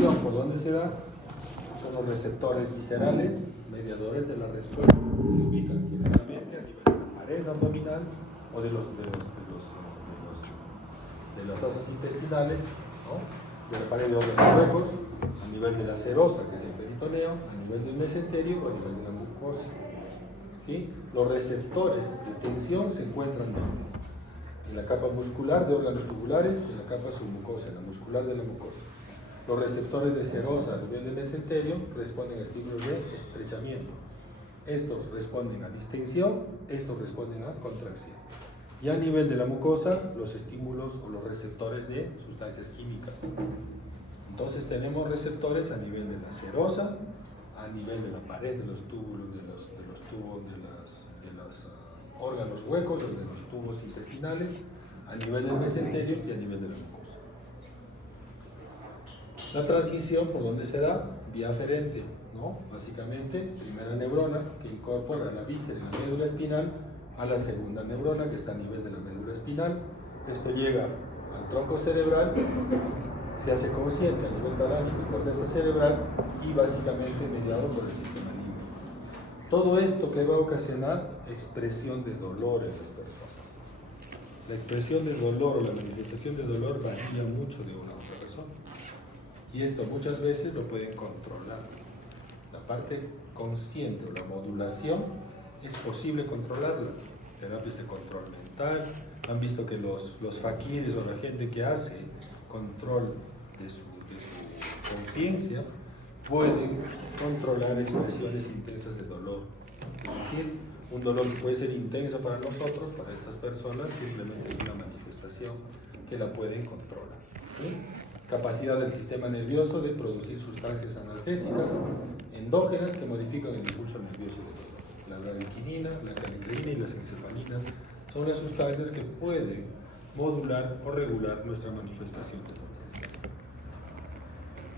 transmisión, ¿por dónde se da? Son los receptores viscerales, mediadores de la respuesta, que se ubican generalmente a nivel de la pared abdominal o de las asas intestinales, ¿no? De la pared de órganos huecos, a nivel de la serosa, que es el peritoneo, a nivel del mesenterio o a nivel de la mucosa. ¿Sí? Los receptores de tensión se encuentran en la capa muscular de órganos tubulares y en la capa submucosa, en la muscular de la mucosa. Los receptores de serosa a nivel del mesenterio responden a estímulos de estrechamiento. Estos responden a distensión, estos responden a contracción. Y a nivel de la mucosa, los estímulos o los receptores de sustancias químicas. Entonces tenemos receptores a nivel de la serosa, a nivel de la pared de los túbulos, de los órganos huecos, de los tubos intestinales, a nivel del mesenterio y a nivel de la mucosa. La transmisión, ¿por dónde se da? Vía aferente, ¿no? Básicamente, primera neurona que incorpora la víscera y la médula espinal a la segunda neurona que está a nivel de la médula espinal. Esto llega al tronco cerebral, se hace consciente a nivel talámico y corteza cerebral y básicamente mediado por el sistema límbico. Todo esto que va a ocasionar expresión de dolor en las personas. La expresión de dolor o la manifestación de dolor varía mucho de una a otra persona. Y esto muchas veces lo pueden controlar. La parte consciente o la modulación es posible controlarla. Terapias de control mental. Han visto que los faquires o la gente que hace control de su conciencia pueden controlar expresiones intensas de dolor. Es decir, un dolor que puede ser intenso para nosotros, para estas personas, simplemente es una manifestación que la pueden controlar. ¿Sí? Capacidad del sistema nervioso de producir sustancias analgésicas endógenas que modifican el impulso nervioso del dolor. La bradyquinina, la calecreína y las encefalinas son las sustancias que pueden modular o regular nuestra manifestación de dolor.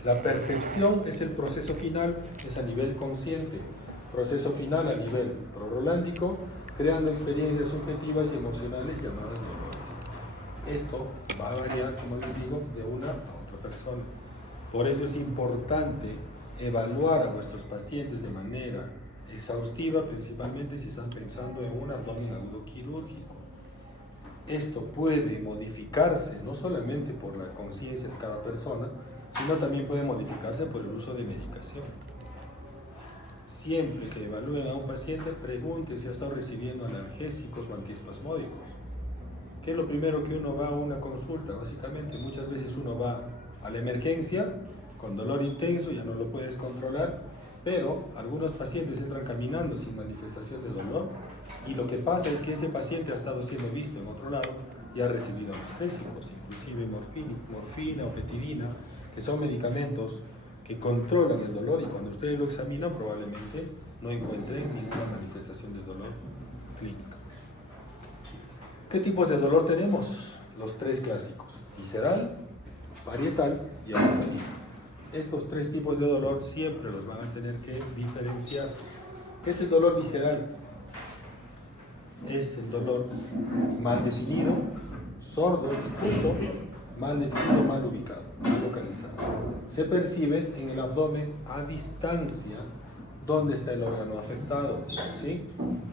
La percepción es el proceso final, es a nivel consciente. Proceso final a nivel prorrolándico, creando experiencias subjetivas y emocionales llamadas dolores. Esto va a variar, como les digo, de una a otra persona. Por eso es importante evaluar a nuestros pacientes de manera exhaustiva, principalmente si están pensando en un abdomen agudo quirúrgico. Esto puede modificarse no solamente por la conciencia de cada persona, sino también puede modificarse por el uso de medicación. Siempre que evalúen a un paciente, pregunten si ha estado recibiendo analgésicos o antiespasmódicos. ¿Qué es lo primero que uno va a una consulta? Básicamente, muchas veces uno va a la emergencia con dolor intenso, ya no lo puedes controlar, pero algunos pacientes entran caminando sin manifestación de dolor y lo que pasa es que ese paciente ha estado siendo visto en otro lado y ha recibido analgésicos, inclusive morfina o petidina, que son medicamentos que controlan el dolor y cuando ustedes lo examinan probablemente no encuentren ninguna manifestación de dolor clínica. ¿Qué tipos de dolor tenemos? Los tres clásicos: visceral, parietal y amigdalino. Estos tres tipos de dolor siempre los van a tener que diferenciar. ¿Qué es el dolor visceral? Es el dolor mal definido, sordo, difuso, mal definido, mal ubicado, mal localizado. Se percibe en el abdomen a distancia dónde está el órgano afectado, ¿sí?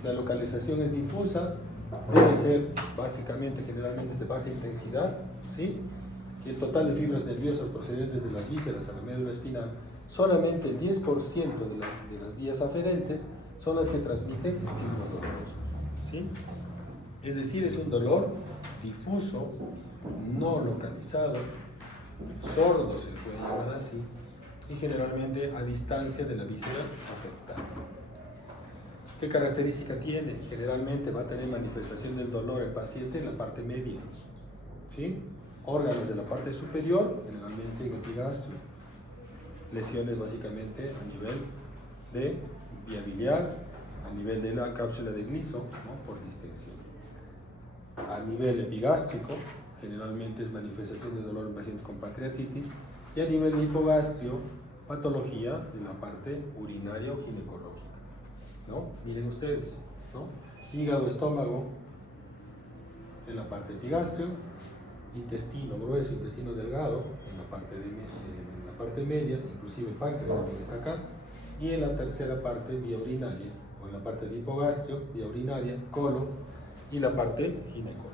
La localización es difusa, debe ser básicamente, generalmente es de baja intensidad, ¿sí? Y el total de fibras nerviosas procedentes de las vísceras a la médula espinal, solamente el 10% de las vías aferentes son las que transmiten estímulos dolorosos, ¿sí? Es decir, es un dolor difuso, no localizado, sordo se le puede llamar así, y generalmente a distancia de la víscera afectada. ¿Qué característica tiene? Generalmente va a tener manifestación del dolor el paciente en la parte media, ¿sí? Órganos de la parte superior, generalmente en epigastrio, lesiones básicamente a nivel de vía biliar, a nivel de la cápsula de Gleason, ¿no? Por distensión. A nivel epigástrico, generalmente es manifestación de dolor en pacientes con pancreatitis, y a nivel de hipogastrio, patología de la parte urinaria o ginecológica, ¿no? Miren ustedes, ¿no? Hígado, estómago en la parte epigastrio, intestino grueso, intestino delgado en la parte parte media, inclusive el páncreas también está acá, y en la tercera parte vía urinaria, o en la parte del hipogastrio, vía urinaria, colon, y la parte ginecóloga.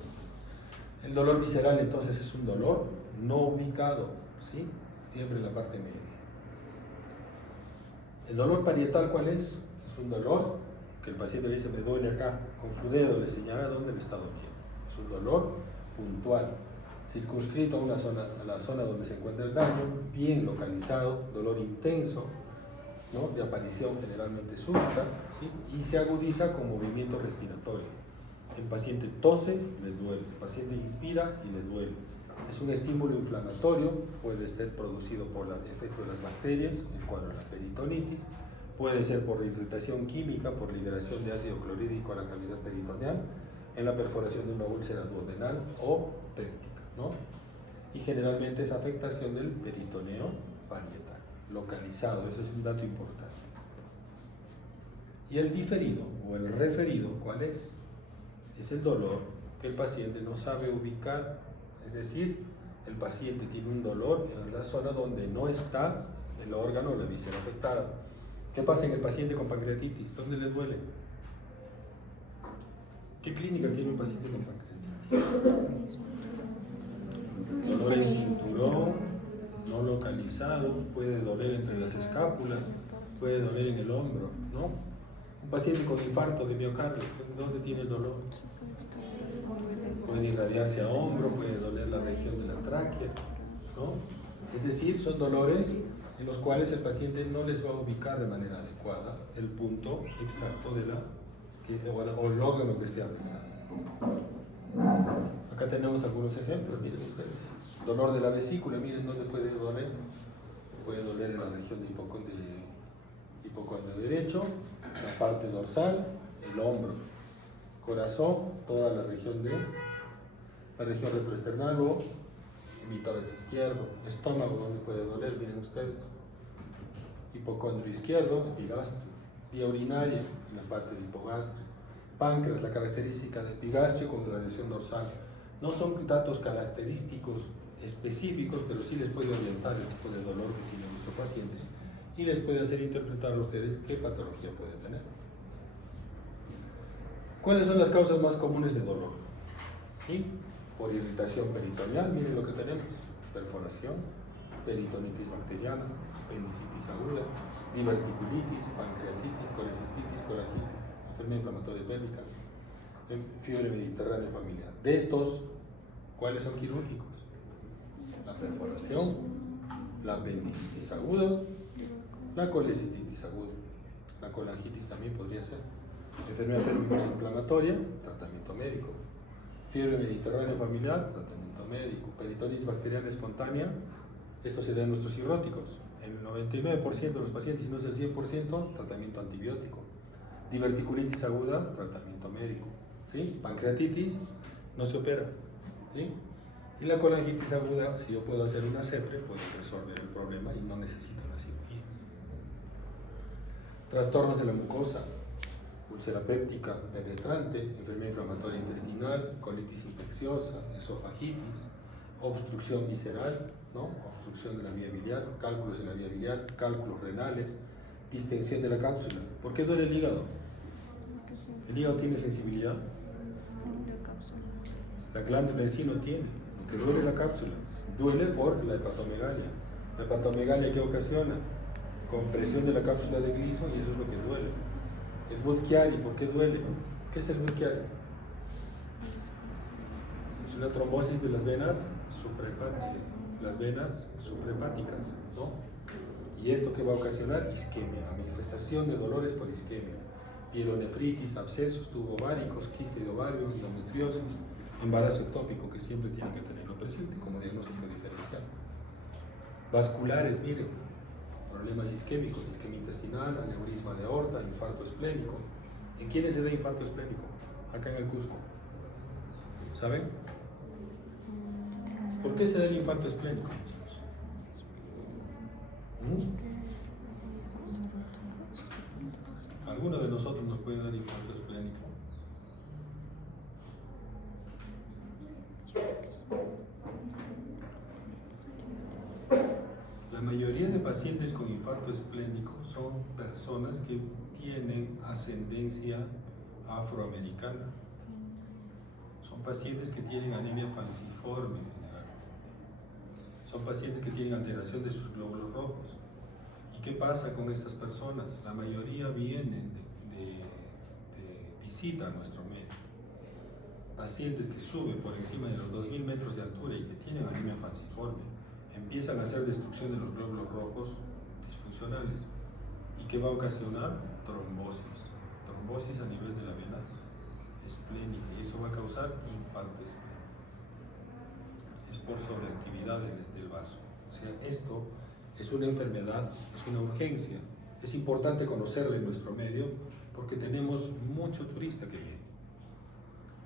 El dolor visceral entonces es un dolor no ubicado, ¿sí? Siempre en la parte media. El dolor parietal, ¿cuál es? Es un dolor que el paciente le dice, me duele acá, con su dedo le señala dónde le está doliendo. Es un dolor puntual, circunscrito a la zona donde se encuentra el daño, bien localizado, dolor intenso, ¿no? De aparición generalmente súbita, ¿sí? Y se agudiza con movimiento respiratorio. El paciente tose, le duele. El paciente inspira y le duele. Es un estímulo inflamatorio, puede ser producido por el efecto de las bacterias, el cuadro de la peritonitis, puede ser por irritación química, por liberación de ácido clorhídrico a la cavidad peritoneal, en la perforación de una úlcera duodenal o péptica, ¿no? Y generalmente es afectación del peritoneo parietal, localizado, eso es un dato importante. Y el diferido o el referido, ¿cuál es? Es el dolor que el paciente no sabe ubicar, es decir, el paciente tiene un dolor en la zona donde no está el órgano o la víscera afectada. ¿Qué pasa en el paciente con pancreatitis? ¿Dónde le duele? ¿Qué clínica tiene un paciente con pancreatitis? Dolor en cinturón, no localizado, puede doler entre las escápulas, puede doler en el hombro, ¿no? Un paciente con infarto de miocardio, ¿dónde tiene el dolor? Puede irradiarse a hombro, puede doler la región de la tráquea, ¿no? Es decir, son dolores en los cuales el paciente no les va a ubicar de manera adecuada el punto exacto de o el órgano que esté afectado. Acá tenemos algunos ejemplos, miren ustedes. Dolor de la vesícula, miren dónde puede doler. Puede doler en la región de hipocondrio derecho, la parte dorsal, el hombro, corazón, toda la región retroesternal o hemitórax izquierdo, estómago, donde puede doler, miren ustedes. Hipocondrio izquierdo, epigastrio, vía urinaria, en la parte del hipogastrio, páncreas, la característica del epigastrio con radiación dorsal. No son datos característicos específicos, pero sí les puede orientar el tipo de dolor que tiene nuestro paciente y les puede hacer interpretar a ustedes qué patología puede tener. ¿Cuáles son las causas más comunes de dolor? ¿Sí? Por irritación peritoneal, miren lo que tenemos: perforación, peritonitis bacteriana, apendicitis aguda, diverticulitis, pancreatitis, colecistitis, colangitis, enfermedad inflamatoria pélvica, fiebre mediterránea familiar. De estos, ¿cuáles son quirúrgicos? La perforación, la apendicitis aguda, la colecistitis aguda, la colangitis también podría ser. Enfermedad inflamatoria, tratamiento médico. Fiebre mediterránea familiar, tratamiento médico. Peritonitis bacteriana espontánea, esto se da en nuestros cirróticos. En el 99% de los pacientes, si no es el 100%, tratamiento antibiótico. Diverticulitis aguda, tratamiento médico. ¿Sí? Pancreatitis, no se opera. ¿Sí? Y la colangitis aguda, si yo puedo hacer una CEPRE, puedo resolver el problema y no necesito una cirugía. Trastornos de la mucosa, úlcera péptica penetrante, enfermedad inflamatoria intestinal, colitis infecciosa, esofagitis, obstrucción visceral, ¿no? Obstrucción de la vía biliar, cálculos en la vía biliar, cálculos renales, distensión de la cápsula. ¿Por qué duele el hígado? ¿El hígado tiene sensibilidad? La glándula en sí no tiene. Lo que duele es la cápsula. Duele por la hepatomegalia. La hepatomegalia, ¿qué ocasiona? Compresión de la cápsula de Gleason, y eso es lo que duele. El Budd-Chiari, ¿por qué duele? ¿Qué es el Budd-Chiari? Es una trombosis de las venas suprahepáticas, ¿no? ¿Y esto qué va a ocasionar? Isquemia, la manifestación de dolores por isquemia. Pielonefritis, abscesos tubováricos, quiste de ovario, endometriosis, embarazo ectópico, que siempre tienen que tenerlo presente como diagnóstico diferencial. Vasculares, miren, problemas isquémicos, isquemia intestinal, aneurisma de aorta, infarto esplénico. ¿En quiénes se da infarto esplénico? Acá en el Cusco. ¿Saben? ¿Por qué se da el infarto esplénico? ¿Alguno de nosotros nos puede dar infarto esplénico? La mayoría pacientes con infarto esplénico son personas que tienen ascendencia afroamericana. Son pacientes que tienen anemia falciforme en general. Son pacientes que tienen alteración de sus glóbulos rojos. ¿Y qué pasa con estas personas? La mayoría vienen de visita a nuestro medio. Pacientes que suben por encima de los 2000 metros de altura y que tienen anemia falciforme empiezan a hacer destrucción de los glóbulos rojos disfuncionales. ¿Y qué va a ocasionar? Trombosis. Trombosis a nivel de la vena esplénica, y eso va a causar infarto esplénico. Es por sobreactividad del vaso. O sea, esto es una enfermedad, es una urgencia. Es importante conocerla en nuestro medio porque tenemos mucho turista que viene.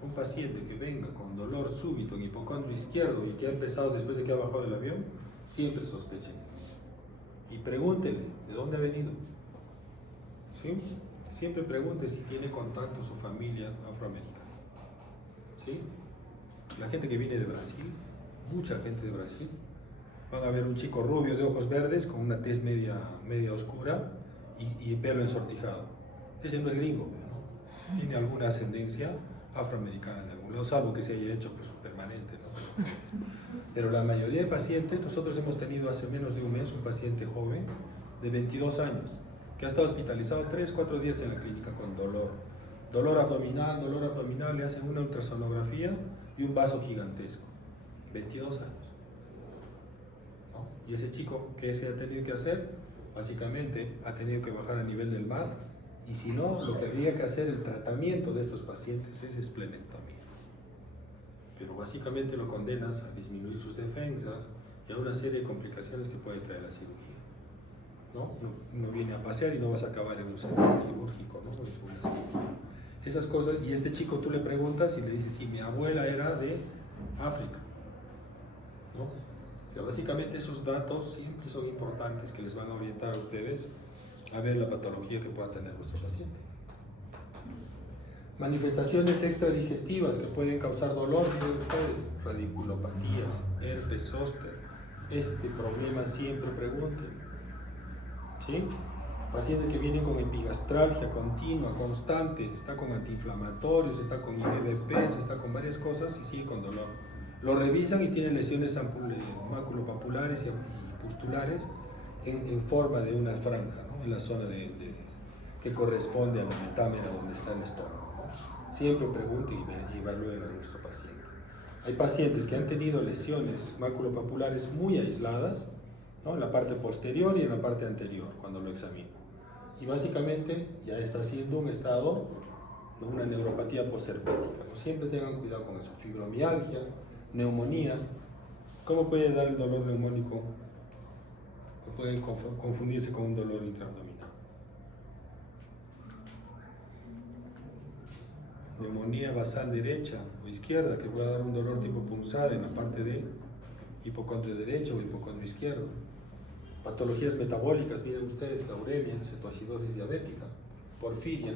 Un paciente que venga con dolor súbito en hipocondrio izquierdo y que ha empezado después de que ha bajado del avión, siempre sospechen. Y pregúntele de dónde ha venido. ¿Sí? Siempre pregunte si tiene contacto su familia afroamericana. ¿Sí? La gente que viene de Brasil, mucha gente de Brasil, van a ver un chico rubio de ojos verdes con una tez media oscura y pelo ensortijado. Ese no es gringo, ¿no? Tiene alguna ascendencia afroamericana de algún lado, salvo que se haya hecho pues, permanente, ¿no? Pero la mayoría de pacientes, nosotros hemos tenido hace menos de un mes un paciente joven de 22 años que ha estado hospitalizado 3-4 días en la clínica con dolor abdominal, le hacen una ultrasonografía y un vaso gigantesco, 22 años, ¿no? Y ese chico, ¿qué se ha tenido que hacer? Básicamente ha tenido que bajar a nivel del mar. Y si no, lo que habría que hacer, el tratamiento de estos pacientes es esplenectomía. Pero básicamente lo condenas a disminuir sus defensas y a una serie de complicaciones que puede traer la cirugía. ¿No? Uno viene a pasear y no vas a acabar en un centro quirúrgico, ¿no? Es una cirugía. Esas cosas, y este chico tú le preguntas y le dices, si mi abuela era de África, ¿no? O sea, básicamente esos datos siempre son importantes que les van a orientar a ustedes a ver la patología que pueda tener nuestro paciente. Manifestaciones extradigestivas que pueden causar dolor, miren ustedes, radiculopatías, herpes zóster. Este problema siempre pregunten. ¿Sí? Pacientes que vienen con epigastralgia continua, constante, está con antiinflamatorios, está con IBBPs, está con varias cosas y sigue con dolor. Lo revisan y tiene lesiones maculopapulares y pustulares en forma de una franja, ¿no? En la zona que corresponde a la metámera donde está el estómago, ¿no? Siempre pregunte y evalúen a nuestro paciente. Hay pacientes que han tenido lesiones maculopapulares muy aisladas, ¿no? En la parte posterior y en la parte anterior cuando lo examino. Y básicamente ya está siendo un estado, ¿no? Una neuropatía posherpética, ¿no? Siempre tengan cuidado con eso. Fibromialgia, neumonía. ¿Cómo puede dar el dolor neumónico? Pueden confundirse con un dolor intraabdominal. Neumonía basal derecha o izquierda, que puede dar un dolor tipo punzada en la parte de hipocondrio derecho o hipocondrio izquierdo. Patologías metabólicas, miren ustedes, la uremia, cetoacidosis diabética, porfiria,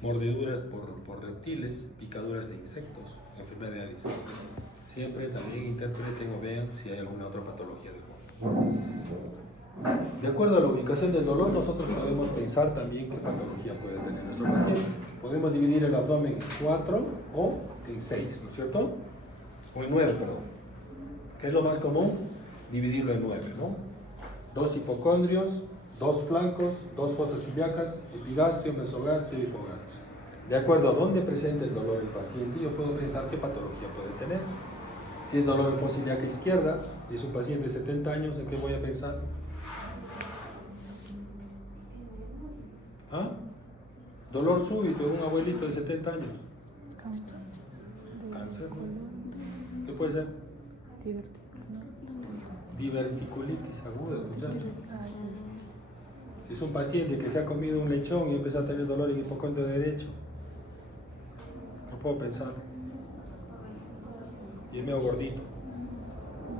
mordeduras por reptiles, picaduras de insectos, enfermedad de Addison. Siempre también interpreten o vean si hay alguna otra patología de fondo. De acuerdo a la ubicación del dolor, nosotros podemos pensar también qué patología puede tener nuestro paciente. Podemos dividir el abdomen en 4 o en 6, ¿no es cierto? O en 9, perdón. ¿Qué es lo más común? Dividirlo en 9, ¿no? 2 hipocondrios, 2 flancos, 2 fosas ilíacas, epigastrio, mesogastrio y hipogastrio. De acuerdo a dónde presenta el dolor el paciente, yo puedo pensar qué patología puede tener. Si es dolor en fosa ilíaca izquierda y es un paciente de 70 años, ¿en qué voy a pensar? ¿Ah? Dolor súbito en un abuelito de 70 años. Cáncer. ¿Qué puede ser? Diverticulitis aguda. Si es un paciente que se ha comido un lechón y empieza a tener dolor en hipocondrio derecho, no puedo pensar. Y es medio gordito.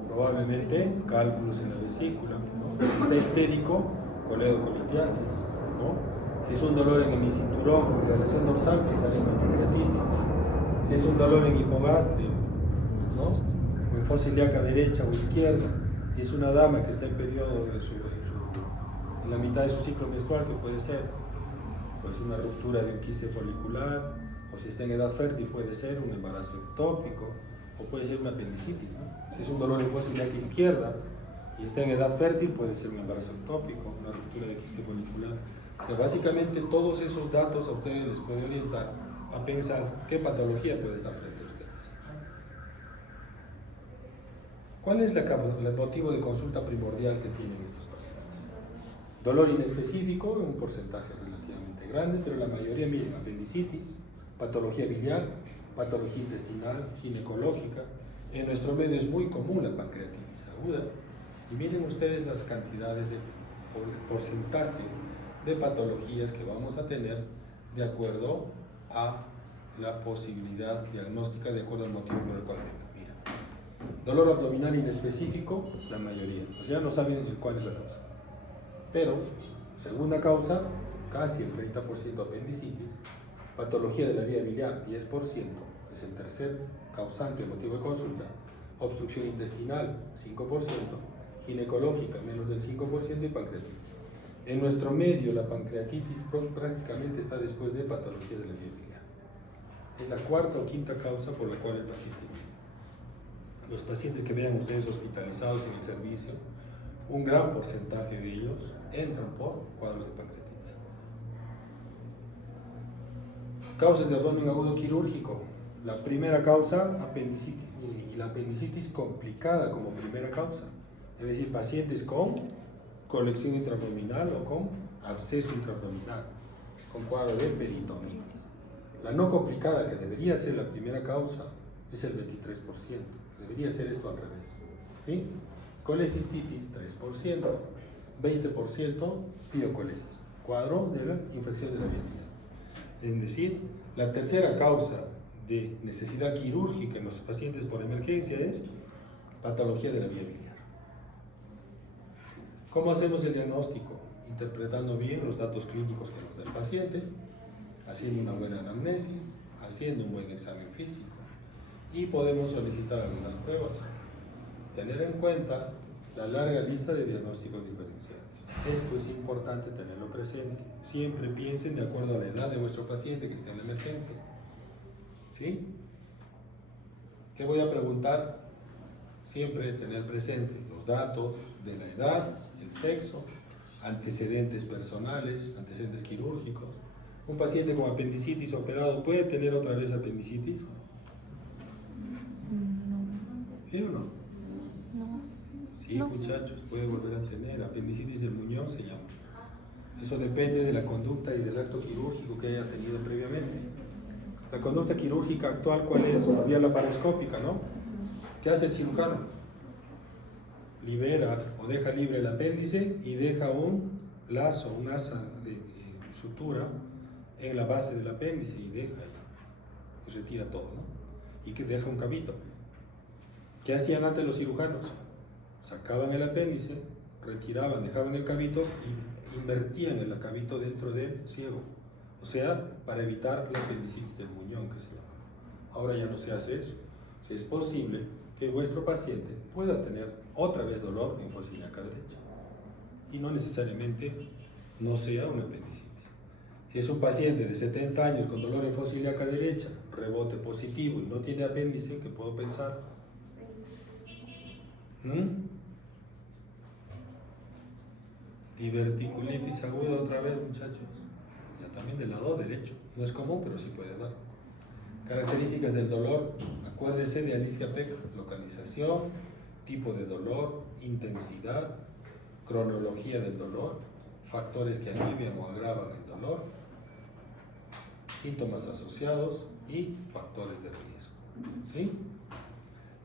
Probablemente cálculos en la vesícula, ¿no? Si está histérico, coledocolitis, ¿no? Si es un dolor en mi cinturón con irradiación dorsal, pensar en meticreatina. Si es un dolor en hipogastrio, ¿no? O en fosa ilíaca derecha o izquierda, y es una dama que está en periodo en la mitad de su ciclo menstrual, que puede ser pues una ruptura de un quiste folicular, o si está en edad fértil puede ser un embarazo ectópico, o puede ser una apendicitis, ¿no? Si es un dolor en fosa ilíaca izquierda y está en edad fértil, puede ser un embarazo ectópico, una ruptura de quiste folicular. O sea, básicamente todos esos datos a ustedes les puede orientar a pensar qué patología puede estar frente a ustedes. ¿Cuál es el motivo de consulta primordial que tienen estos pacientes? Dolor inespecífico, un porcentaje relativamente grande, pero la mayoría, miren, apendicitis, patología biliar, patología intestinal, ginecológica. En nuestro medio es muy común la pancreatitis aguda. Y miren ustedes las cantidades de porcentaje de patologías que vamos a tener de acuerdo a la posibilidad diagnóstica, de acuerdo al motivo por el cual venga. Mira, dolor abdominal inespecífico, la mayoría, o sea, no saben cuál es la causa. Pero, segunda causa, casi el 30% apendicitis, patología de la vía biliar, 10%, es el tercer causante, motivo de consulta, obstrucción intestinal, 5%, ginecológica, menos del 5%, y pancreatitis. En nuestro medio, la pancreatitis prácticamente está después de patología de la vía biliar. Es la cuarta o quinta causa por la cual el paciente viene. Los pacientes que vean ustedes hospitalizados en el servicio, un gran porcentaje de ellos entran por cuadros de pancreatitis. Causas de abdomen agudo quirúrgico. La primera causa, apendicitis, y la apendicitis complicada como primera causa. Es decir, pacientes con colección intraabdominal o con absceso intraabdominal, con cuadro de peritonitis. La no complicada, que debería ser la primera causa, es el 23%. Debería ser esto al revés. ¿Sí? Colecistitis, 3%, 20% piocolesis, cuadro de la infección de la vía biliar. Es decir, la tercera causa de necesidad quirúrgica en los pacientes por emergencia es patología de la vía biliar. ¿Cómo hacemos el diagnóstico? Interpretando bien los datos clínicos que nos da el paciente, haciendo una buena anamnesis, haciendo un buen examen físico, y podemos solicitar algunas pruebas. Tener en cuenta la larga lista de diagnósticos diferenciales. Esto es importante tenerlo presente. Siempre piensen de acuerdo a la edad de vuestro paciente que esté en la emergencia. ¿Sí? ¿Qué voy a preguntar? Siempre tener presente los datos de la edad, el sexo, antecedentes personales, antecedentes quirúrgicos. ¿Un paciente con apendicitis operado puede tener otra vez apendicitis? ¿Sí o no? No. Sí, muchachos, puede volver a tener. Apendicitis del muñón se llama. Eso depende de la conducta y del acto quirúrgico que haya tenido previamente. La conducta quirúrgica actual, ¿cuál es? Por vía laparoscópica, ¿no? ¿Qué hace el cirujano? Libera o deja libre el apéndice y deja un lazo, un asa de sutura en la base del apéndice y deja ahí, y retira todo, ¿no? Y que deja un cabito. ¿Qué hacían antes los cirujanos? Sacaban el apéndice, retiraban, dejaban el cabito y invertían el cabito dentro del ciego. O sea, para evitar la apendicitis del muñón, que se llama. Ahora ya no se hace eso. Si es posible que vuestro paciente pueda tener otra vez dolor en fosa ilíaca derecha. Y no necesariamente no sea una apendicitis. Si es un paciente de 70 años con dolor en fosa ilíaca derecha, rebote positivo y no tiene apéndice, ¿qué puedo pensar? Diverticulitis aguda otra vez, muchachos. Ya también del lado derecho. No es común, pero sí puede dar. Características del dolor. Acuérdese de Alicia Peck. Localización, tipo de dolor, intensidad, cronología del dolor, factores que alivian o agravan el dolor, síntomas asociados y factores de riesgo. ¿Sí?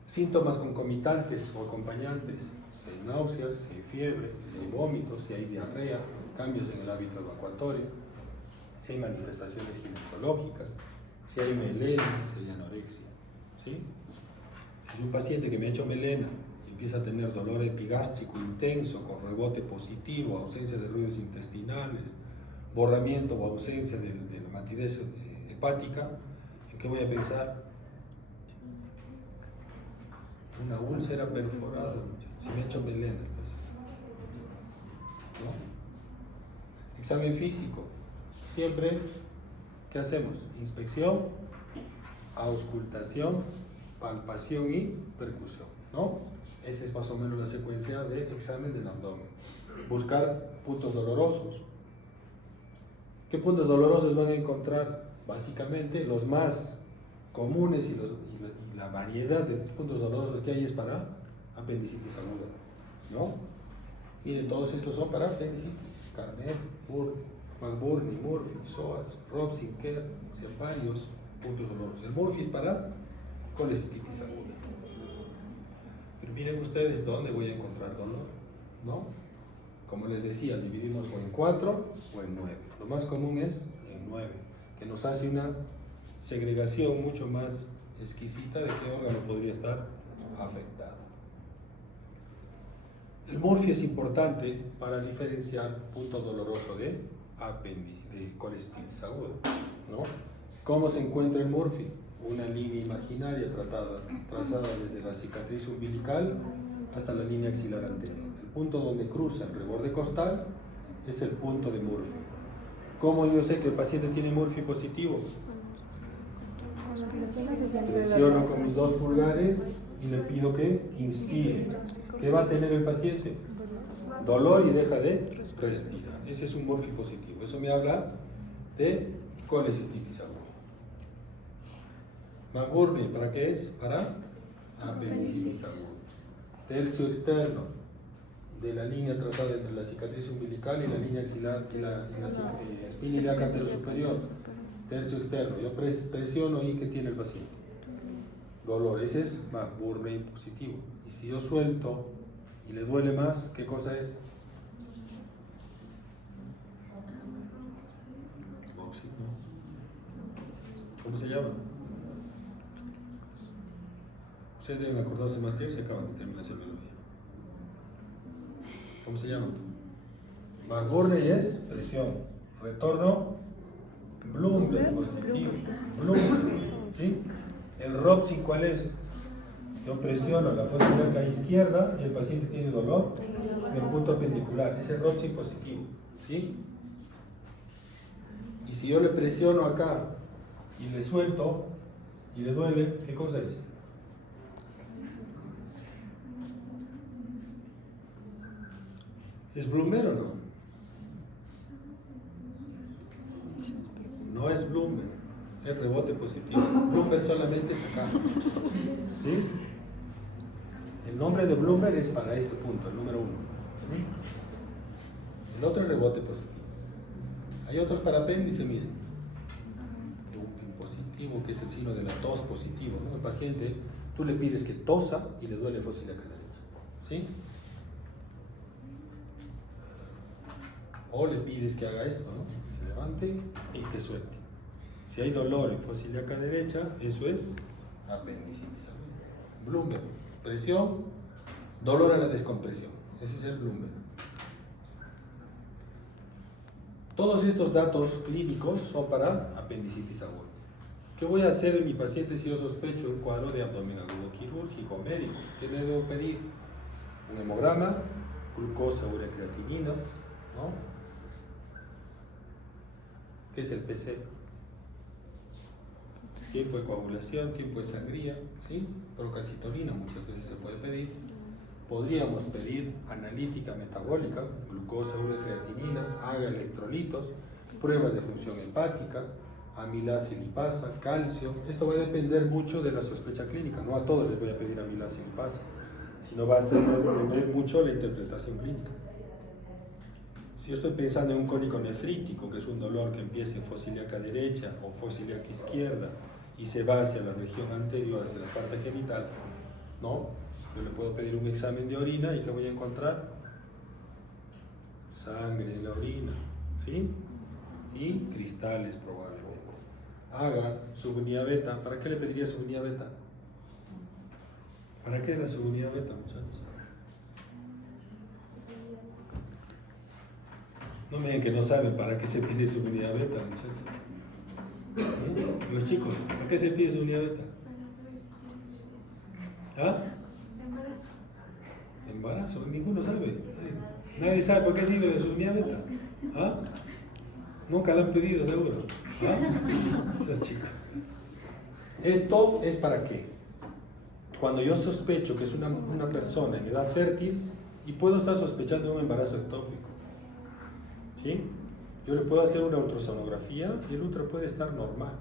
Síntomas concomitantes o acompañantes. Si hay náuseas, si hay fiebre, si hay vómitos, si hay diarrea, cambios en el hábito evacuatorio, si hay manifestaciones ginecológicas, si hay melena, si hay anorexia. ¿Sí? Si es un paciente que me ha hecho melena y empieza a tener dolor epigástrico intenso con rebote positivo, ausencia de ruidos intestinales, borramiento o ausencia de la matidez hepática, ¿en qué voy a pensar? Una úlcera perforada, si me he hecho melena. ¿No? Examen físico. Siempre, ¿qué hacemos? Inspección, auscultación, palpación y percusión, ¿no? Esa es más o menos la secuencia de examen del abdomen. Buscar puntos dolorosos. ¿Qué puntos dolorosos van a encontrar? Básicamente los más comunes y la variedad de puntos dolorosos que hay es para apendicitis aguda, ¿no? Miren, todos estos son para apendicitis. Carnet, McBurney, Murphy, Psoas, Robson, Kerr, varios puntos dolorosos. El Murphy es para colecistitis aguda. Pero miren ustedes dónde voy a encontrar dolor, ¿no? Como les decía, dividimos o en 4 o en 9. Lo más común es en 9, que nos hace una segregación mucho más exquisita de qué órgano podría estar afectado. El Murphy es importante para diferenciar punto doloroso de apéndice, de colecistitis aguda, ¿no? ¿Cómo se encuentra el Murphy? Una línea imaginaria trazada desde la cicatriz umbilical hasta la línea axilar anterior. El punto donde cruza el reborde costal es el punto de Murphy. ¿Cómo yo sé que el paciente tiene Murphy positivo? Presiono con mis 2 pulgares y le pido que inspire. ¿Qué va a tener el paciente? Dolor y deja de respirar. Ese es un Murphy positivo. Eso me habla de colecistitis aguda. McBurney, ¿para qué es? Para apendicitis aguda. Tercio externo de la línea trazada entre la cicatriz umbilical y la línea axilar y la espina ilíaca anterosuperior. Tercio externo. Yo presiono y ¿qué tiene el paciente? Dolor. Ese es McBurney positivo. Y si yo suelto y le duele más, ¿qué cosa es? ¿Cómo se llama? Ustedes deben acordarse más que yo, se acaban de terminar esa melodía. ¿Cómo se llama? McBurney es presión. Retorno, Bloomberg positivo. Bloomberg, ¿sí? El Robson, ¿cuál es? Yo presiono la fosa ilíaca izquierda y el paciente tiene dolor en el punto apendicular. Ese es Robson positivo, ¿sí? Y si yo le presiono acá y le suelto y le duele, ¿qué cosa es? ¿Es Bloomberg o no? No es Bloomberg, es rebote positivo. Bloomberg solamente es acá. ¿Sí? El nombre de Bloomberg es para este punto, el número 1. ¿Sí? El otro es rebote positivo. Hay otros para apéndice, miren. Dumping positivo, que es el signo de la tos positivo, ¿no? El paciente, tú le pides que tosa y le duele fósil acá derecha. ¿Sí? O le pides que haga esto, ¿no? Que se levante y que suelte. Si hay dolor en fósil acá derecha, eso es apendicitis aguda. Bloomberg, presión, dolor a la descompresión. Ese es el Bloomberg. Todos estos datos clínicos son para apendicitis aguda. ¿Qué voy a hacer en mi paciente si yo sospecho un cuadro de abdomen agudo quirúrgico médico? ¿Qué le debo pedir? Un hemograma, glucosa, urea, creatinina, ¿no? ¿Qué es el PC? Tiempo de coagulación, tiempo de sangría, ¿sí? Procalcitonina muchas veces se puede pedir. Podríamos pedir analítica metabólica, glucosa, urea, creatinina, haga electrolitos, pruebas de función hepática, amilasa y lipasa, calcio. Esto va a depender mucho de la sospecha clínica. No a todos les voy a pedir amilasa y lipasa, sino va a depender mucho la interpretación clínica. Si yo estoy pensando en un cólico nefrítico, que es un dolor que empieza en fosa ilíaca derecha o fosa ilíaca izquierda y se va hacia la región anterior, hacia la parte genital, ¿no? Yo le puedo pedir un examen de orina y ¿qué voy a encontrar? Sangre en la orina, ¿sí? Y cristales probablemente. Haga subunidad beta. ¿Para qué le pediría subunidad beta? ¿Para qué la subunidad beta, muchachos? No me digan que no saben para qué se pide subunidad beta, muchachos. ¿Eh? Los chicos, ¿para qué se pide subunidad beta? ¿Ah? embarazo? Ninguno sabe. Nadie sabe por qué sirve la subunidad beta. ¿Ah? Nunca la han pedido, seguro. ¿Ah? Esas chicas. ¿Esto es para qué? Cuando yo sospecho que es una persona en edad fértil y puedo estar sospechando de un embarazo ectópico. ¿Sí? Yo le puedo hacer una ultrasonografía y el útero puede estar normal.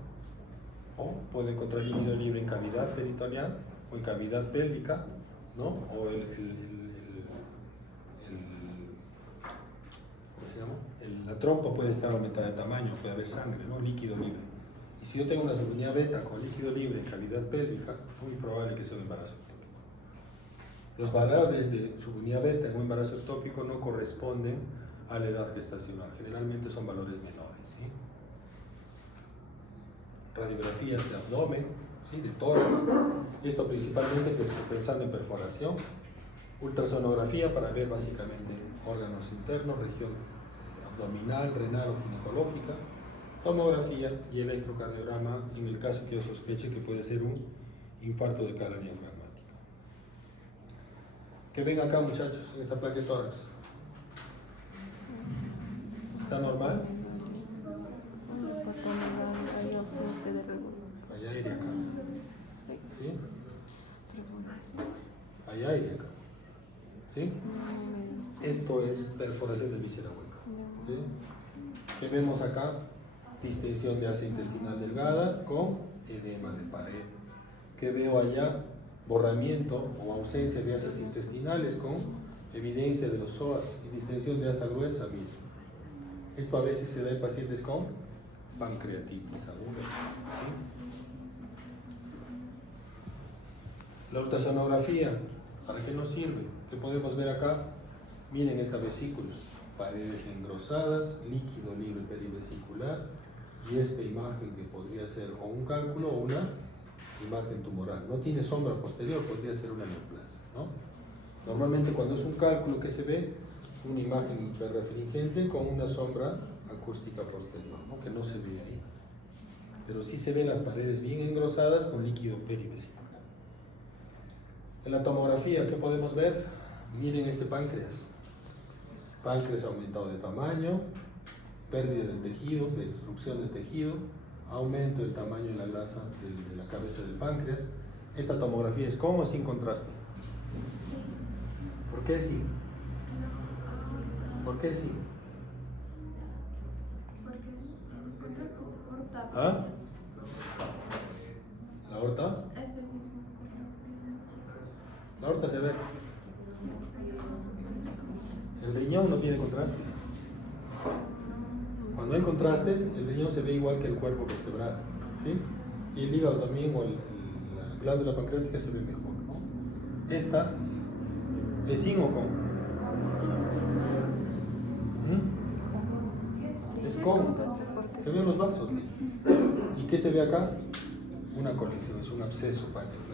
O puede encontrar líquido libre en cavidad peritoneal o en cavidad pélvica, ¿no? O ¿cómo se llama? La trompa puede estar aumentada de tamaño, puede haber sangre, ¿no? Líquido libre. Y si yo tengo una subunidad beta con líquido libre en cavidad pélvica, muy probable que sea un embarazo ectópico. Los valores de subunidad beta en un embarazo ectópico no corresponden a la edad gestacional, generalmente son valores menores, ¿sí? Radiografías de abdomen, ¿sí? De tórax, esto principalmente pensando en perforación, ultrasonografía para ver básicamente órganos internos, región abdominal, renal o ginecológica, tomografía y electrocardiograma en el caso que yo sospeche que puede ser un infarto de cara diafragmática. Que ven acá, muchachos, en esta placa de tórax. ¿Está normal? Hay aire acá. ¿Sí? Hay aire acá. ¿Sí? Esto es perforación de víscera hueca. ¿Sí? ¿Qué vemos acá? Distensión de asa intestinal delgada con edema de pared. ¿Qué veo allá? Borramiento o ausencia de asas intestinales con evidencia de los psoas y distensión de asa gruesa mismo. Esto a veces se da en pacientes con pancreatitis aguda. ¿Sí? La ultrasonografía, ¿para qué nos sirve? ¿Qué podemos ver acá? Miren esta vesícula, paredes engrosadas, líquido libre perivesicular y esta imagen que podría ser o un cálculo o una imagen tumoral. No tiene sombra posterior, podría ser una neoplasia, ¿no? Normalmente cuando es un cálculo que se ve, una imagen hiperrefringente con una sombra acústica posterior, ¿no? Que no se ve ahí. Pero sí se ven las paredes bien engrosadas con líquido perivesicular. En la tomografía, ¿qué podemos ver? Miren este páncreas. Páncreas aumentado de tamaño, pérdida de tejido, destrucción de tejido, aumento del tamaño de la grasa de la cabeza del páncreas. Esta tomografía es con o sin contraste. ¿Por qué sí? ¿Por qué sí? ¿Ah? ¿La aorta? La aorta se ve. El riñón no tiene contraste. Cuando hay contraste, el riñón se ve igual que el cuerpo vertebral, ¿sí? Y el hígado también, o la glándula pancreática se ve mejor, ¿no? Esta es sin o con. Es con. Se ven los vasos. ¿Y qué se ve acá? Una colección, es un absceso pancreático.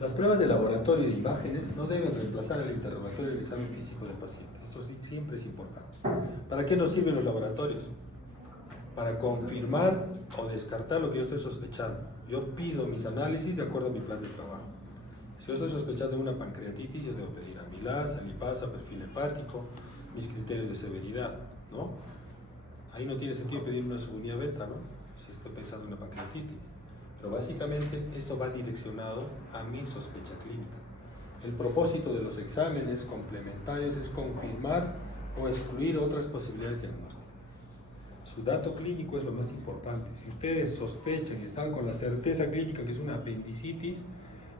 Las pruebas de laboratorio de imágenes no deben reemplazar el interrogatorio del examen físico del paciente. Esto siempre es importante. ¿Para qué nos sirven los laboratorios? Para confirmar o descartar lo que yo estoy sospechando. Yo pido mis análisis de acuerdo a mi plan de trabajo. Si yo estoy sospechando de una pancreatitis, yo debo pedir amilasa, lipasa, perfil hepático, mis criterios de severidad, ¿no? Ahí no tiene sentido pedir una subunidad beta, ¿no? Si estoy pensando en una pancreatitis. Pero básicamente esto va direccionado a mi sospecha clínica. El propósito de los exámenes complementarios es confirmar o excluir otras posibilidades diagnósticas. Su dato clínico es lo más importante. Si ustedes sospechan y están con la certeza clínica que es una apendicitis,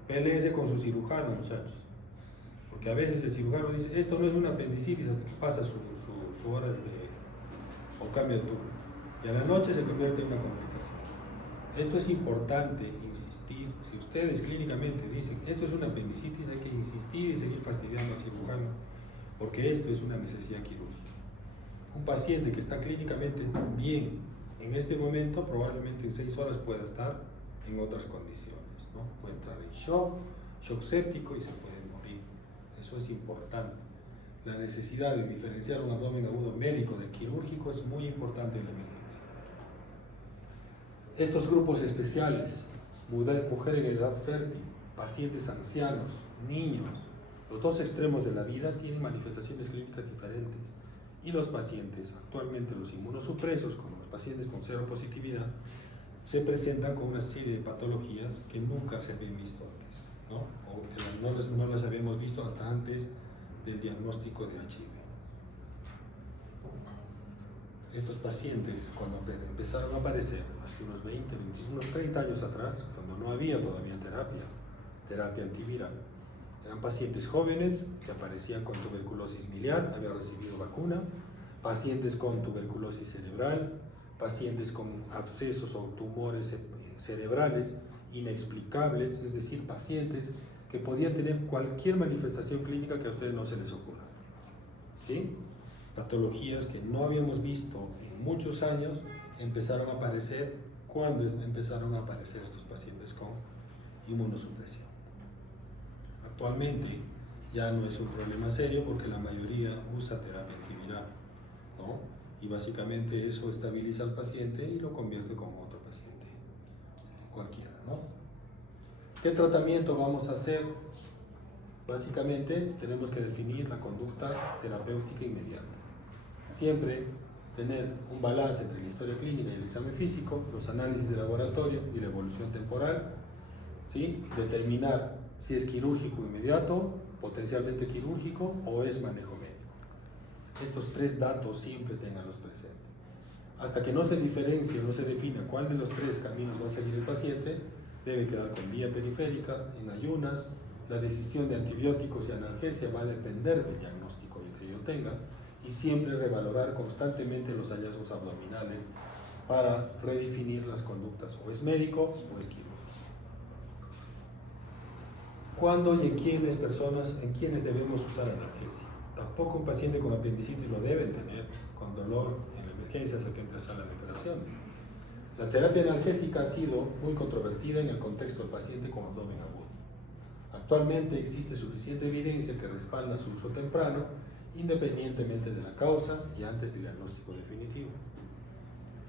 pélense con su cirujano, muchachos. Porque a veces el cirujano dice, esto no es una apendicitis hasta que pasa su hora o cambio de turno. Y a la noche se convierte en una complicación. Esto es importante, insistir. Si ustedes clínicamente dicen, esto es una apendicitis, hay que insistir y seguir fastidiando al cirujano, porque esto es una necesidad quirúrgica. Un paciente que está clínicamente bien en este momento, probablemente en 6 horas pueda estar en otras condiciones, ¿no? Puede entrar en shock séptico y se puede morir. Eso es importante. La necesidad de diferenciar un abdomen agudo médico del quirúrgico es muy importante en la emergencia. Estos grupos especiales, mujer en edad fértil, pacientes ancianos, niños, los dos extremos de la vida tienen manifestaciones clínicas diferentes. Y los pacientes, actualmente los inmunosupresos, como los pacientes con cero positividad, se presentan con una serie de patologías que nunca se habían visto antes, ¿no? O que no las habíamos visto hasta antes del diagnóstico de HIV. Estos pacientes, cuando empezaron a aparecer hace unos 20, 21, 30 años atrás, cuando no había todavía terapia antiviral, eran pacientes jóvenes que aparecían con tuberculosis miliar, habían recibido vacuna, pacientes con tuberculosis cerebral, pacientes con abscesos o tumores cerebrales inexplicables, es decir, pacientes que podían tener cualquier manifestación clínica que a ustedes no se les ocurra, ¿sí? Patologías que no habíamos visto en muchos años empezaron a aparecer cuando empezaron a aparecer estos pacientes con inmunosupresión. Actualmente ya no es un problema serio porque la mayoría usa terapia antiviral, ¿no? Y básicamente eso estabiliza al paciente y lo convierte como otro paciente cualquiera, ¿no? ¿Qué tratamiento vamos a hacer? Básicamente tenemos que definir la conducta terapéutica inmediata. Siempre tener un balance entre la historia clínica y el examen físico, los análisis de laboratorio y la evolución temporal, ¿sí? Determinar si es quirúrgico inmediato, potencialmente quirúrgico o es manejo médico. Estos tres datos siempre tenganlos presentes. Hasta que no se diferencie, no se defina cuál de los tres caminos va a seguir el paciente, debe quedar con vía periférica, en ayunas. La decisión de antibióticos y analgesia va a depender del diagnóstico que yo tenga y siempre revalorar constantemente los hallazgos abdominales para redefinir las conductas, o es médico o es quirúrgico. ¿Cuándo y en quiénes debemos usar analgesia? Tampoco un paciente con apendicitis lo debe tener con dolor en la emergencia hasta que entre a sala de operaciones. La terapia analgésica ha sido muy controvertida en el contexto del paciente con abdomen agudo. Actualmente existe suficiente evidencia que respalda su uso temprano, independientemente de la causa y antes del diagnóstico definitivo.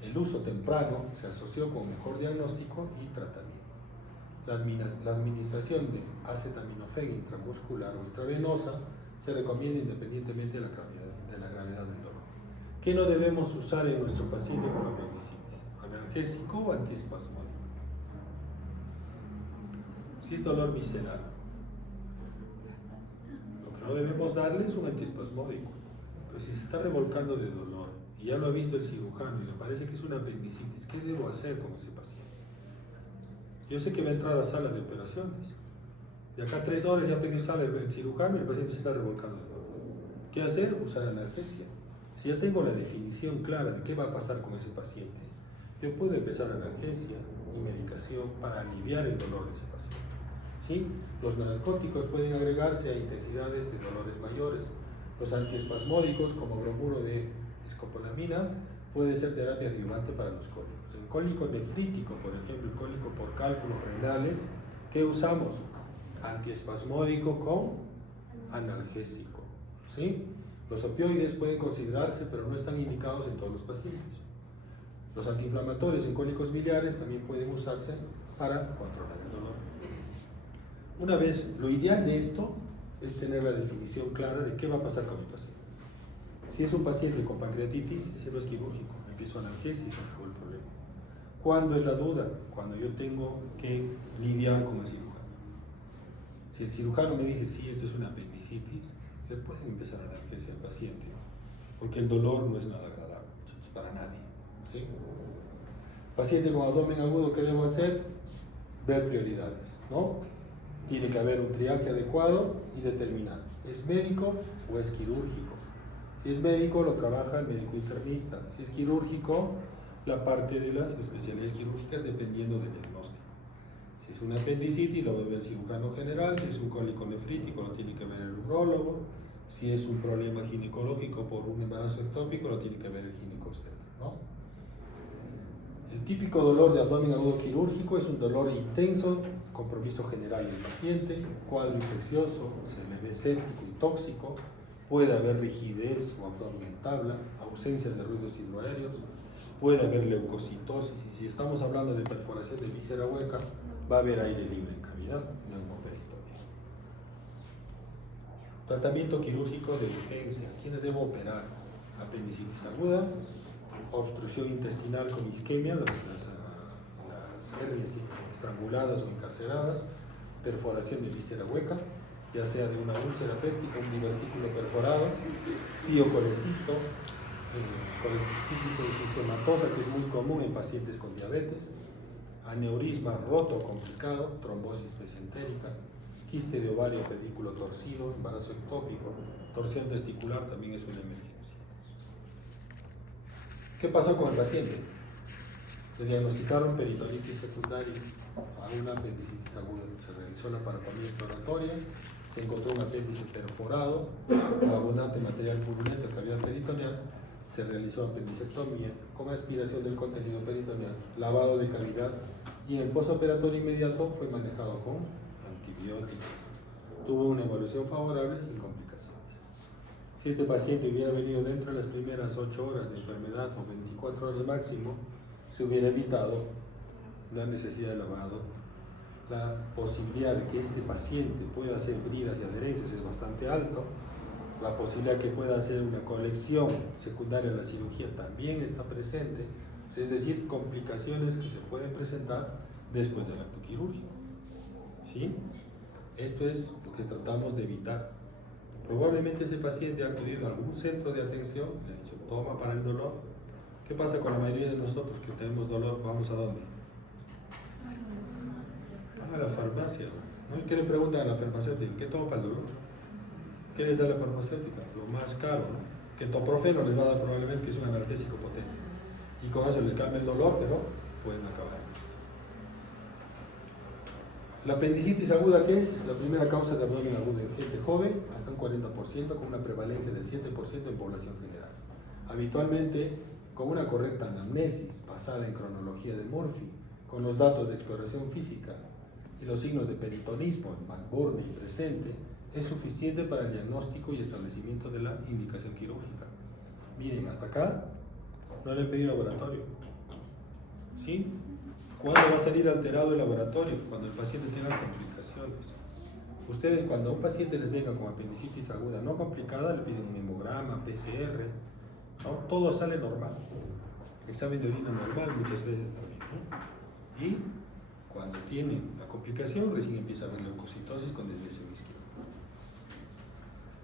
El uso temprano se asoció con mejor diagnóstico y tratamiento. La administración de acetaminofén intramuscular o intravenosa se recomienda independientemente de la gravedad del dolor. ¿Qué no debemos usar en nuestro paciente con apendicitis? ¿Analgésico o antiespasmódico? Si es dolor visceral, lo que no debemos darle es un antiespasmódico. Pero si se está revolcando de dolor y ya lo ha visto el cirujano y le parece que es una apendicitis, ¿qué debo hacer con ese paciente? Yo sé que va a entrar a la sala de operaciones. De acá a 3 horas ya tengo sala el cirujano y el paciente se está revolcando de dolor. ¿Qué hacer? Usar analgesia. Si ya tengo la definición clara de qué va a pasar con ese paciente, yo puedo empezar analgesia y medicación para aliviar el dolor de ese paciente. ¿Sí? Los narcóticos pueden agregarse a intensidades de dolores mayores. Los antiespasmódicos, como bromuro de escopolamina, puede ser terapia adyuvante para los cólicos. En cólico nefrítico, por ejemplo, el cólico por cálculos renales, ¿qué usamos? Antiespasmódico con analgésico, ¿sí? Los opioides pueden considerarse, pero no están indicados en todos los pacientes. Los antiinflamatorios en cólicos biliares también pueden usarse para controlar el dolor. Una vez, lo ideal de esto es tener la definición clara de qué va a pasar con mi paciente. Si es un paciente con pancreatitis, ese no es quirúrgico, empiezo analgesia y se acabó el problema. ¿Cuándo es la duda? Cuando yo tengo que lidiar con el cirujano. Si el cirujano me dice, sí, esto es una apendicitis, le pueden empezar analgesia al paciente, porque el dolor no es nada agradable, para nadie, ¿sí? Paciente con abdomen agudo, ¿qué debo hacer? Ver prioridades, ¿no? Tiene que haber un triaje adecuado y determinar, ¿es médico o es quirúrgico? Si es médico, lo trabaja el médico internista. Si es quirúrgico, la parte de las especialidades quirúrgicas dependiendo del diagnóstico. Si es una apendicitis, lo ve el cirujano general. Si es un cólico nefrítico, lo tiene que ver el urólogo. Si es un problema ginecológico por un embarazo ectópico, lo tiene que ver el ginecobstetra, ¿no? El típico dolor de abdomen agudo quirúrgico es un dolor intenso, compromiso general del paciente, cuadro infeccioso, se le ve séptico y tóxico. Puede haber rigidez o abdomen en tabla, ausencia de ruidos hidroaéreos, puede haber leucocitosis, y si estamos hablando de perforación de víscera hueca, va a haber aire libre en cavidad, neumopedia. Tratamiento quirúrgico de urgencia. ¿Quiénes debo operar? Apendicitis aguda, obstrucción intestinal con isquemia, las hernias estranguladas o encarceradas, perforación de víscera hueca, ya sea de una úlcera péptica, un divertículo perforado, piocolecisto, colecistitis enfisемatosa, que es muy común en pacientes con diabetes, aneurisma roto o complicado, trombosis mesentérica, quiste de ovario pedículo torcido, embarazo ectópico, torsión testicular también es una emergencia. ¿Qué pasó con el paciente? Le diagnosticaron peritonitis secundaria a una apendicitis aguda. Se realizó la paratomía exploratoria, se encontró un apéndice perforado con abundante material purulento cavidad peritoneal, se realizó apendicectomía con aspiración del contenido peritoneal, lavado de cavidad y en el postoperatorio inmediato fue manejado con antibióticos. Tuvo una evolución favorable sin complicaciones. Si este paciente hubiera venido dentro de las primeras 8 horas de enfermedad o 24 horas máximo, se hubiera evitado la necesidad de lavado. La posibilidad de que este paciente pueda hacer bridas y adherencias es bastante alto. La posibilidad que pueda hacer una colección secundaria a la cirugía también está presente. Es decir, complicaciones que se pueden presentar después del acto quirúrgico. ¿Sí? Esto es lo que tratamos de evitar. Probablemente ese paciente ha acudido a algún centro de atención, le ha dicho, toma para el dolor. ¿Qué pasa con la mayoría de nosotros que tenemos dolor? ¿Vamos a dónde? A la farmacia. ¿No? ¿Y qué le preguntan a la farmacéutica? ¿Qué toma para el dolor? ¿Qué les da la farmacéutica? Lo más caro, ¿no? Que toprofeno les va a dar probablemente, que es un analgésico potente. Y con eso les calma el dolor, pero pueden acabar en esto. La apendicitis aguda, ¿qué es? La primera causa de abdomen agudo en gente joven, hasta un 40%, con una prevalencia del 7% en población general. Habitualmente, con una correcta anamnesis basada en cronología de Murphy, con los datos de exploración física y los signos de peritonismo en McBurney y presente, es suficiente para el diagnóstico y establecimiento de la indicación quirúrgica. Miren, hasta acá no le he pedido laboratorio. ¿Sí? ¿Cuándo va a salir alterado el laboratorio? Cuando el paciente tenga complicaciones. Ustedes, cuando a un paciente les venga con apendicitis aguda no complicada, le piden un hemograma, PCR, ¿no? Todo sale normal. Examen de orina normal muchas veces también, ¿no? Y cuando tiene la complicación, recién empieza a haber leucocitosis con desviación isquémica.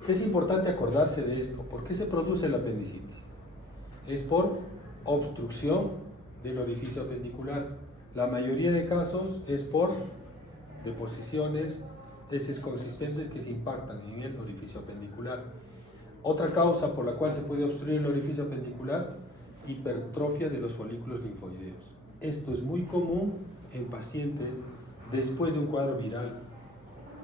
Es importante acordarse de esto. ¿Por qué se produce la apendicitis? Es por obstrucción del orificio apendicular. La mayoría de casos es por deposiciones, heces consistentes que se impactan en el orificio apendicular. Otra causa por la cual se puede obstruir el orificio apendicular, hipertrofia de los folículos linfoideos. Esto es muy común en pacientes después de un cuadro viral.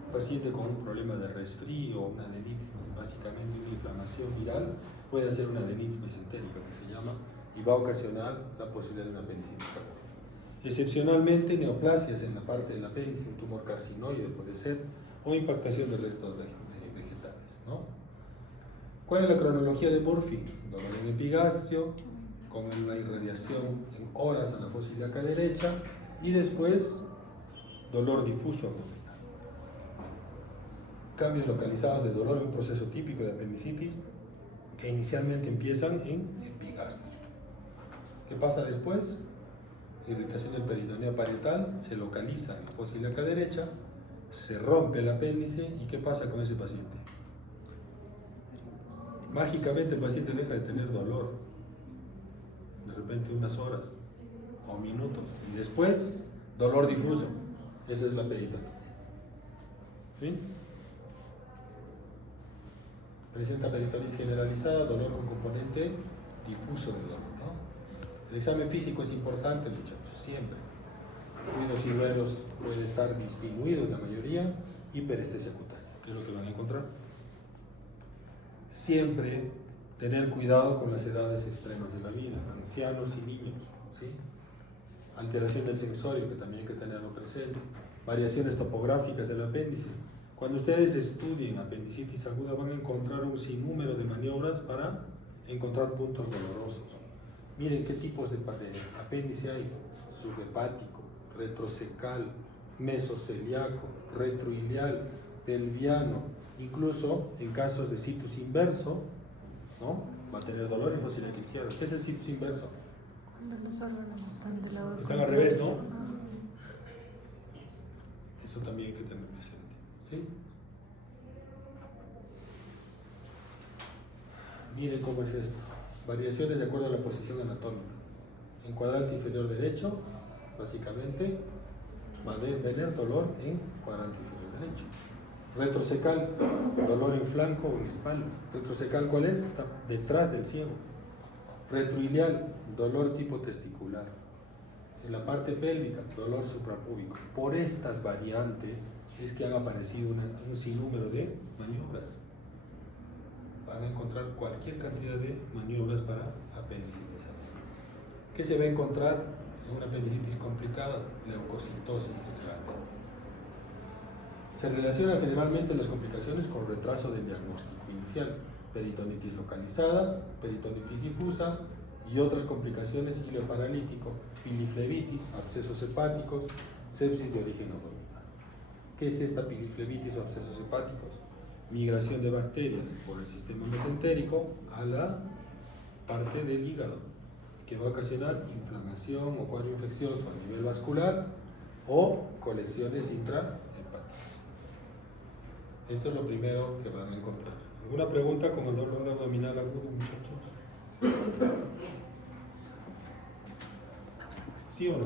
Un paciente con un problema de resfrío, una adenitis, básicamente una inflamación viral, puede hacer una adenitis mesentérica que se llama y va a ocasionar la posibilidad de una apendicitis aguda. Excepcionalmente, neoplasias en la parte del apéndice, un tumor carcinoide puede ser, o impactación de restos vegetales, ¿no? ¿Cuál es la cronología de Murphy? Dolor en epigastrio, con la irradiación en horas a la fosa ilíaca derecha, y después dolor difuso abdominal. Cambios localizados de dolor en un proceso típico de apendicitis que inicialmente empiezan en epigastrio. ¿Qué pasa después? Irritación del peritoneo parietal, se localiza en la fosa ilíaca derecha, se rompe el apéndice y ¿qué pasa con ese paciente? Mágicamente el paciente deja de tener dolor, de repente unas horas o minutos, y después dolor difuso. Esa es la peritonitis. ¿Sí? Presenta peritonitis generalizada, dolor con componente difuso de dolor, ¿no? El examen físico es importante, muchachos, siempre. Ruidos y ruedos puede estar disminuido en la mayoría, hiperestesia cutánea, que es lo que van a encontrar. Siempre tener cuidado con las edades extremas de la vida, ancianos y niños, ¿sí? Alteración del sensorio, que también hay que tenerlo presente. Variaciones topográficas del apéndice. Cuando ustedes estudien apendicitis aguda van a encontrar un sinnúmero de maniobras para encontrar puntos dolorosos. Miren qué tipos de apéndice hay: subhepático, retrocecal, mesoceliaco, retroilial, pelviano, Incluso en casos de situs inverso, ¿no? Va a tener dolor en fósil izquierdo. ¿Qué es el situs inverso? Cuando los órganos están del lado Están al revés, ¿no? Eso también hay que tener presente. ¿Sí? Miren cómo es esto. Variaciones de acuerdo a la posición anatómica. En cuadrante inferior derecho, básicamente, va a tener dolor en cuadrante inferior derecho. Retrocecal, dolor en flanco o en espalda. Retrocecal, ¿cuál es? Está detrás del ciego. Retroilial, dolor tipo testicular. En la parte pélvica, dolor suprapúbico. Por estas variantes es que han aparecido un sinnúmero de maniobras. Van a encontrar cualquier cantidad de maniobras para apendicitis. ¿Qué se va a encontrar en una apendicitis complicada? Leucocitosis, generalmente. Se relacionan generalmente las complicaciones con retraso del diagnóstico inicial, peritonitis localizada, peritonitis difusa y otras complicaciones ileoparalítico, piliflebitis, abscesos hepáticos, sepsis de origen abdominal. ¿Qué es esta piliflebitis o abscesos hepáticos? Migración de bacterias por el sistema mesentérico a la parte del hígado, que va a ocasionar inflamación o cuadro infeccioso a nivel vascular o colecciones intrahepáticas. Esto es lo primero que van a encontrar. ¿Alguna pregunta con el dolor abdominal agudo, muchachos? ¿Sí o no?